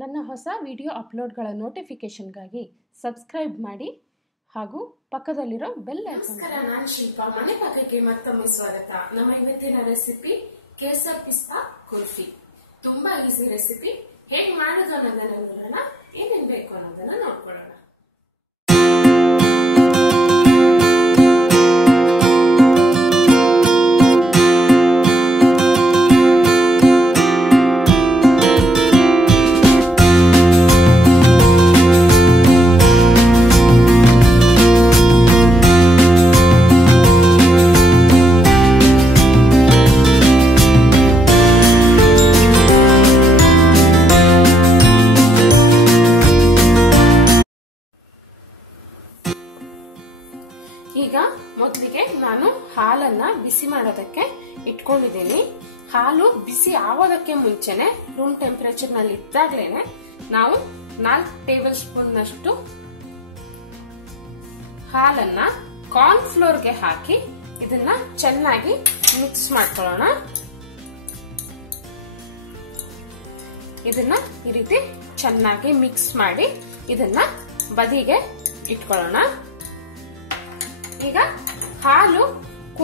ನನ್ನ ಹೊಸ video ಅಪ್ಲೋಡ್ಗಳ ನೋಟಿಫಿಕೇಶನ್ಗಾಗಿ subscribe ಮಾಡಿ ಹಾಗೂ ಪಕ್ಕದಲ್ಲಿರೋ ಬೆಲ್ ಐಕಾನ್. ನಮಸ್ಕಾರ, ನಾನು ಶಿಲ್ಪಾ. ಮನೆ ಪಾಕಕ್ಕೆ ಮತ್ತೊಮ್ಮೆ ಸ್ವಾಗತ. ನಮ್ಮ ಇವತ್ತಿನ ರೆಸಿಪಿ ಕೇಸರ್ ಪಿಸ್ತಾ ಕುಲ್ಫಿ. ತುಂಬಾ ಈಸಿ ರೆಸಿಪಿ. ಹೇಗೆ ಮಾಡೋದು ಅನ್ನೋದನ್ನ ನೋಡೋಣ. ಏನೇನ್ ಬೇಕು ಅನ್ನೋದನ್ನ ನೋಡ್ಕೊಳ್ಳೋಣ. ಈಗ ಮೊದಲಿಗೆ ನಾನು ಹಾಲನ್ನ ಬಿಸಿ ಮಾಡೋದಕ್ಕೆ ಇಟ್ಕೊಂಡಿದ್ದೀನಿ. ಹಾಲು ಬಿಸಿ ಆಗೋದಕ್ಕೆ ಮುಂಚೆನೆ ರೂಮ್ ಟೆಂಪರೇಚರ್ ನಲ್ಲಿ ಇದ್ದಾಗ್ಲೇನೆ ನಾವು 4 ಟೇಬಲ್ ಸ್ಪೂನ್ ನಷ್ಟು ಹಾಲನ್ನ ಕಾರ್ನ್ ಫ್ಲೋರ್ಗೆ ಹಾಕಿ ಇದನ್ನ ಚೆನ್ನಾಗಿ ಮಿಕ್ಸ್ ಮಾಡ್ಕೊಳ್ಳೋಣ. ಇದನ್ನ ಈ ರೀತಿ ಚೆನ್ನಾಗಿ ಮಿಕ್ಸ್ ಮಾಡಿ ಇದನ್ನ ಬದಿಗೆ ಇಟ್ಕೊಳ್ಳೋಣ. ಈಗ ಹಾಲು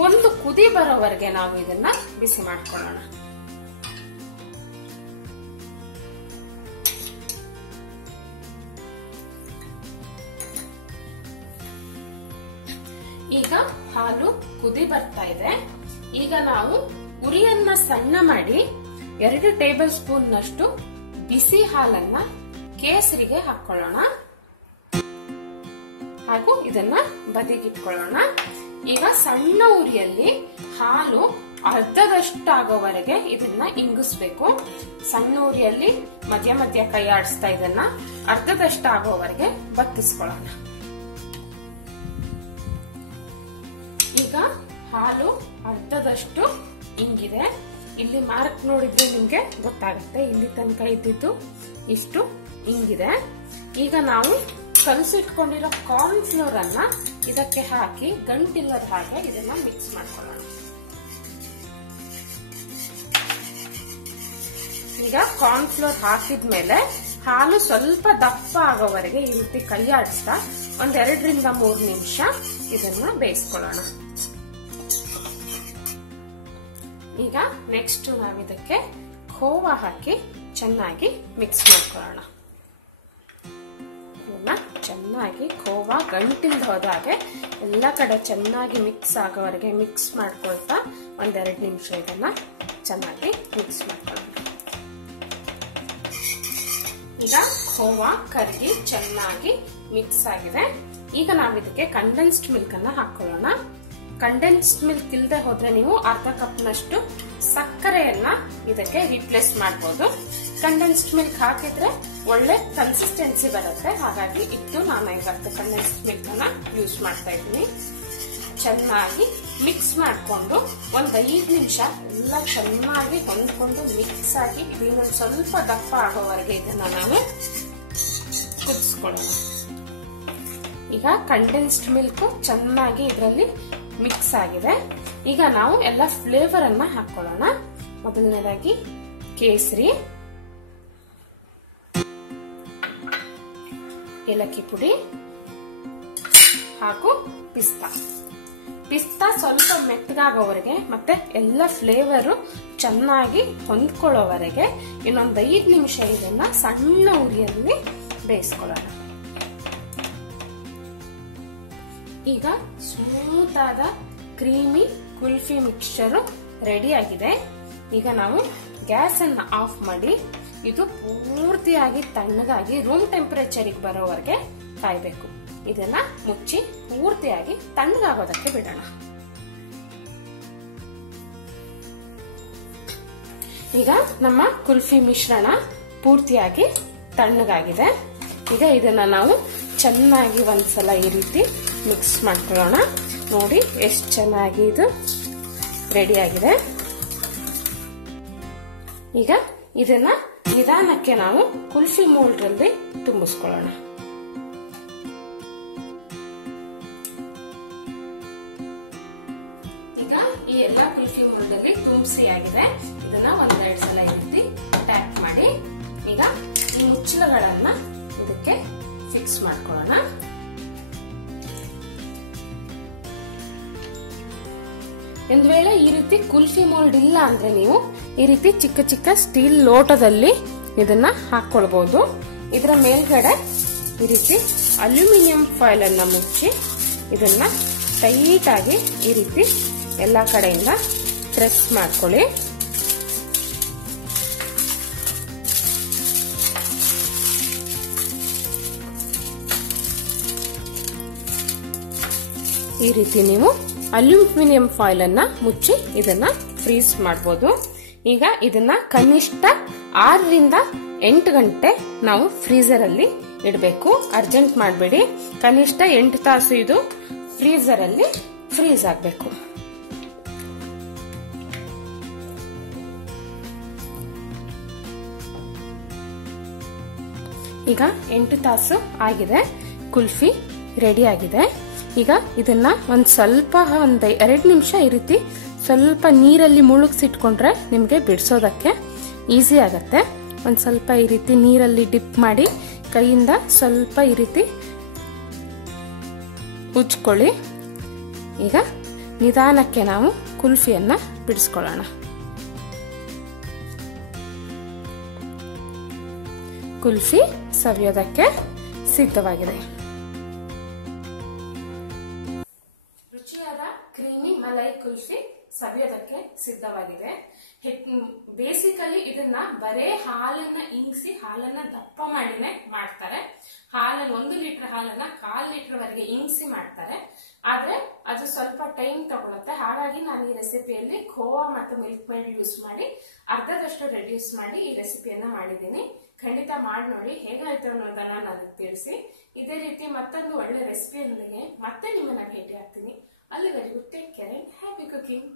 ಒಂದು ಕುದಿ ಬರೋವರೆಗೆ ನಾವು ಇದನ್ನ ಬಿಸಿ ಮಾಡ್ಕೊಳ್ಳೋಣ. ಈಗ ಹಾಲು ಕುದಿ ಬರ್ತಾ ಇದೆ. ಈಗ ನಾವು ಉರಿಯನ್ನ ಸಣ್ಣ ಮಾಡಿ 2 ಟೇಬಲ್ ಸ್ಪೂನ್ ನಷ್ಟು ಬಿಸಿ ಹಾಲನ್ನ ಕೇಸರಿಗೆ ಹಾಕೊಳ್ಳೋಣ ಹಾಗೂ ಇದನ್ನ ಬದಿಗಿಟ್ಕೊಳ್ಳೋಣ. ಈಗ ಸಣ್ಣ ಉರಿಯಲ್ಲಿ ಹಾಲು ಅರ್ಧದಷ್ಟು ಆಗೋವರೆಗೆ ಇದನ್ನ ಇಂಗಿಸ್ಬೇಕು. ಸಣ್ಣ ಉರಿಯಲ್ಲಿ ಮಧ್ಯ ಮಧ್ಯ ಕೈ ಆಡಿಸ್ತಾ ಇದನ್ನ ಅರ್ಧದಷ್ಟು ಆಗೋವರೆಗೆ ಬತ್ತಿಸ್ಕೊಳ್ಳೋಣ. ಈಗ ಹಾಲು ಅರ್ಧದಷ್ಟು ಇಂಗಿದೆ. ಇಲ್ಲಿ ಮಾರ್ಕ್ ನೋಡಿದ್ರೆ ನಿಮ್ಗೆ ಗೊತ್ತಾಗುತ್ತೆ. ಇಲ್ಲಿ ತನಕ ಇದ್ದಿದ್ದು ಇಷ್ಟು ಇಂಗಿದೆ. ಈಗ ನಾವು ಕಲಸಿಟ್ಕೊಂಡಿರೋ ಕಾರ್ನ್ ಫ್ಲೋರ್ ಅನ್ನ ಇದಕ್ಕೆ ಹಾಕಿ ಗಂಟಿಲ್ಲದ ಹಾಗೆ ಇದನ್ನ ಮಿಕ್ಸ್ ಮಾಡ್ಕೊಳ್ಳೋಣ. ಈಗ ಕಾರ್ನ್ ಫ್ಲೋರ್ ಹಾಕಿದ್ಮೇಲೆ ಹಾಲು ಸ್ವಲ್ಪ ದಪ್ಪ ಆಗೋವರೆಗೆ ಈ ರೀತಿ ಕೈ ಆಡಿಸ್ತಾ 2 ರಿಂದ 3 ನಿಮಿಷ ಇದನ್ನ ಬೇಯಿಸ್ಕೊಳ್ಳೋಣ. ಈಗ ನೆಕ್ಸ್ಟ್ ನಾವಿದಕ್ಕೆ ಖೋವಾ ಹಾಕಿ ಚೆನ್ನಾಗಿ ಮಿಕ್ಸ್ ಮಾಡ್ಕೊಳ್ಳೋಣ. ಚೆನ್ನಾಗಿ ಖೋವಾ ಗಂಟಿಲ್ದ ಹೋದಾಗೆ ಎಲ್ಲ ಕಡೆ ಚೆನ್ನಾಗಿ ಮಿಕ್ಸ್ ಆಗೋವರೆಗೆ ಮಿಕ್ಸ್ ಮಾಡ್ಕೊಳ್ತಾ 1-2 ನಿಮಿಷ ಇದನ್ನ ಚೆನ್ನಾಗಿ ಮಿಕ್ಸ್ ಮಾಡ್ಕೊಳ್ಳೋಣ. ಈಗ ಖೋವಾ ಕರಗಿ ಚೆನ್ನಾಗಿ ಮಿಕ್ಸ್ ಆಗಿದೆ. ಈಗ ನಾವು ಇದಕ್ಕೆ ಕಂಡೆನ್ಸ್ಡ್ ಮಿಲ್ಕ್ ಅನ್ನ ಹಾಕೊಳ್ಳೋಣ. ಕಂಡೆನ್ಸ್ಡ್ ಮಿಲ್ಕ್ ಇಲ್ಲದೆ ಹೋದ್ರೆ ನೀವು ಅರ್ಧ ಕಪ್ ನಷ್ಟು ಸಕ್ಕರೆಯನ್ನ ಇದಕ್ಕೆ ರಿಪ್ಲೇಸ್ ಮಾಡಬಹುದು. ಕಂಡೆನ್ಸ್ಡ್ ಮಿಲ್ಕ್ ಹಾಕಿದ್ರೆ ಒಳ್ಳೆ ಕನ್ಸಿಸ್ಟೆನ್ಸಿ ಬರುತ್ತೆ. ಹಾಗಾಗಿ ಇಟ್ಟು ನಾನು ಇವತ್ತು ಕಂಡೆನ್ಸ್ಡ್ ಮಿಲ್ಕ್ ಅನ್ನ ಯೂಸ್ ಮಾಡ್ತಾ ಇದ್ದೀನಿ. ಚೆನ್ನಾಗಿ ಮಿಕ್ಸ್ ಮಾಡಿಕೊಂಡು 5 ನಿಮಿಷ ಎಲ್ಲ ಚೆನ್ನಾಗಿ ಹೊಂದ್ಕೊಂಡು ಮಿಕ್ಸ್ ಆಗಿ ಇನ್ನೊಂದು ಸ್ವಲ್ಪ ದಪ್ಪ ಆಗೋವರೆಗೆ ಇದನ್ನ ನಾವು ಕುದಿಸ್ಕೊಳ್ಳೋಣ. ಈಗ ಕಂಡೆನ್ಸ್ಡ್ ಮಿಲ್ಕ್ ಚೆನ್ನಾಗಿ ಇದರಲ್ಲಿ ಮಿಕ್ಸ್ ಆಗಿದೆ. ಈಗ ನಾವು ಎಲ್ಲ ಫ್ಲೇವರ್ ಅನ್ನ ಹಾಕೊಳ್ಳೋಣ. ಮೊದಲನೇದಾಗಿ ಕೇಸರಿ, ಏಲಕ್ಕಿ ಪುಡಿ ಹಾಗೂ ಪಿಸ್ತಾ. ಪಿಸ್ತಾ ಸ್ವಲ್ಪ ಮೆತ್ತಗಾಗೋವರೆಗೆ ಮತ್ತೆ ಎಲ್ಲ ಫ್ಲೇವರು ಚೆನ್ನಾಗಿ ಹೊಂದ್ಕೊಳ್ಳೋವರೆಗೆ ಇನ್ನೊಂದು 5 ನಿಮಿಷ ಇದನ್ನ ಸಣ್ಣ ಉರಿಯಲ್ಲಿ ಬೇಯಿಸ್ಕೊಳ್ಳೋಣ. ಈಗ ಸ್ಮೂತ್ ಆದ ಕ್ರೀಮಿ ಕುಲ್ಫಿ ಮಿಕ್ಸ್ಚರ್ ರೆಡಿ ಆಗಿದೆ. ಈಗ ನಾವು ಗ್ಯಾಸ್ ಅನ್ನ ಆಫ್ ಮಾಡಿ ಇದು ಪೂರ್ತಿಯಾಗಿ ತಣ್ಣಗಾಗಿ ರೂಮ್ ಟೆಂಪರೇಚರ್ ಬರೋವರೆಗೆ ಕಾಯಬೇಕು. ಇದನ್ನ ಮುಚ್ಚಿ ಪೂರ್ತಿಯಾಗಿ ತಣ್ಣಗಾಗೋದಕ್ಕೆ ಬಿಡೋಣ. ಈಗ ನಮ್ಮ ಕುಲ್ಫಿ ಮಿಶ್ರಣ ಪೂರ್ತಿಯಾಗಿ ತಣ್ಣಗಾಗಿದೆ. ಈಗ ಇದನ್ನ ನಾವು ಚೆನ್ನಾಗಿ ಒಂದ್ಸಲ ಈ ರೀತಿ ಮಿಕ್ಸ್ ಮಾಡ್ಕೊಳ್ಳೋಣ. ನೋಡಿ ಎಷ್ಟು ಚೆನ್ನಾಗಿ ಇದು ರೆಡಿ ಆಗಿದೆ. ಈಗ ಇದನ್ನ ನಿಧಾನಕ್ಕೆ ನಾವು ಕುಲ್ಫಿ ಮೋಲ್ಡ್ ಅಲ್ಲಿ ತುಂಬಿಸ್ಕೊಳ್ಳೋಣ. ಈಗ ಈ ಎಲ್ಲಾ ಕುಲ್ಫಿ ಮೋಲ್ಡ್ ಅಲ್ಲಿ ತುಂಬಿಸಿ ಆಗಿದೆ. ಇದನ್ನ 1-2 ಸಲ ಈ ರೀತಿ ಟ್ಯಾಪ್ ಮಾಡಿ ಈಗ ಈ ಮುಚ್ಚಳಗಳನ್ನ ಇದಕ್ಕೆ ಫಿಕ್ಸ್ ಮಾಡ್ಕೊಳ್ಳೋಣ. ಒಂದ್ ವೇಳೆ ಈ ರೀತಿ ಕುಲ್ಫಿ ಮೋಲ್ಡ್ ಇಲ್ಲ ಅಂದ್ರೆ ನೀವು ಈ ರೀತಿ ಚಿಕ್ಕ ಚಿಕ್ಕ ಸ್ಟೀಲ್ ಲೋಟದಲ್ಲಿ ಇದನ್ನ ಹಾಕೊಳ್ಬಹುದು. ಇದರ ಮೇಲ್ಗಡೆ ಈ ರೀತಿ ಅಲ್ಯೂಮಿನಿಯಂ ಫಾಯಿಲ್ ಅನ್ನ ಮುಚ್ಚಿ ಇದನ್ನ ಟೈಟ್ ಆಗಿ ಈ ರೀತಿ ಎಲ್ಲಾ ಕಡೆಯಿಂದ ಪ್ರೆಸ್ ಮಾಡ್ಕೊಳ್ಳಿ. ಈ ರೀತಿ ನೀವು ಅಲ್ಯೂಮಿನಿಯಂ ಫಾಯಿಲ್ ಅನ್ನ ಮುಚ್ಚಿ ಇದನ್ನ ಫ್ರೀಸ್ ಮಾಡಬಹುದು. ಈಗ ಇದನ್ನ ಕನಿಷ್ಠ 6 ರಿಂದ 8 ಗಂಟೆ ನಾವು ಫ್ರೀಜರ್ ಅಲ್ಲಿ ಇಡಬೇಕು. ಅರ್ಜೆಂಟ್ ಮಾಡಬೇಡಿ, ಕನಿಷ್ಠ 8 ತಾಸು ಇದು ಫ್ರೀಜರ್ ಅಲ್ಲಿ ಫ್ರೀಸ್ ಆಗಬೇಕು. ಈಗ 8 ತಾಸು ಆಗಿದೆ, ಕುಲ್ಫಿ ರೆಡಿ ಆಗಿದೆ. ಈಗ ಇದನ್ನ ಸ್ವಲ್ಪ 2 ನಿಮಿಷ ಈ ರೀತಿ ಸ್ವಲ್ಪ ನೀರಲ್ಲಿ ಮುಳುಗಿಸಿಟ್ಕೊಂಡ್ರೆ ನಿಮ್ಗೆ ಬಿಡಿಸೋದಕ್ಕೆ ಈಸಿ ಆಗತ್ತೆ. ಸ್ವಲ್ಪ ಈ ರೀತಿ ನೀರಲ್ಲಿ ಡಿಪ್ ಮಾಡಿ ಕೈಯಿಂದ ಸ್ವಲ್ಪ ಈ ರೀತಿ ಉಜ್ಕೊಳ್ಳಿ. ಈಗ ನಿಧಾನಕ್ಕೆ ನಾವು ಕುಲ್ಫಿಯನ್ನ ಬಿಡಿಸ್ಕೊಳ್ಳೋಣ. ಕುಲ್ಫಿ ಸವಿಯೋದಕ್ಕೆ ಸಿದ್ಧವಾಗಿದೆ. ರುಚಿಯಾದ ಕ್ರೀಮಿ ಮಲೈ ಕುಲ್ಫಿ ಸವಿಯೋದಕ್ಕೆ ಸಿದ್ಧವಾಗಿದೆ. ಬೇಸಿಕಲಿ ಇದನ್ನ ಬರೇ ಹಾಲನ್ನ ಇಂಗಿಸಿ ಹಾಲನ್ನ ದಪ್ಪ ಮಾಡಿನೇ ಮಾಡ್ತಾರೆ. ಹಾಲನ್ನು 1 ಲೀಟರ್ ಹಾಲನ್ನ 1/4 ಲೀಟರ್ ವರೆಗೆ ಇಂಗಿಸಿ ಮಾಡ್ತಾರೆ. ಆದ್ರೆ ಅದು ಸ್ವಲ್ಪ ಟೈಮ್ ತಗೊಳುತ್ತೆ. ಹಾಗಾಗಿ ನಾನು ಈ ರೆಸಿಪಿಯಲ್ಲಿ ಖೋವಾ ಮತ್ತು ಮಿಲ್ಕ್ ಮೇಡ್ ಯೂಸ್ ಮಾಡಿ ಅರ್ಧದಷ್ಟು ರೆಡ್ಯೂಸ್ ಮಾಡಿ ಈ ರೆಸಿಪಿಯನ್ನ ಮಾಡಿದ್ದೀನಿ. ಖಂಡಿತ ಮಾಡಿ ನೋಡಿ, ಹೇಗಾಯ್ತು ಅನ್ನೋದನ್ನ ನನಗೆ ತಿಳಿಸಿ. ಇದೇ ರೀತಿ ಮತ್ತೊಂದು ಒಳ್ಳೆ ರೆಸಿಪಿಯೊಂದಿಗೆ ಮತ್ತೆ ನಿಮ್ಮನ್ನ ಭೇಟಿ ಆಗ್ತೀನಿ. ಅಲ್ಲಿವರೆಗೂ take care and happy cooking.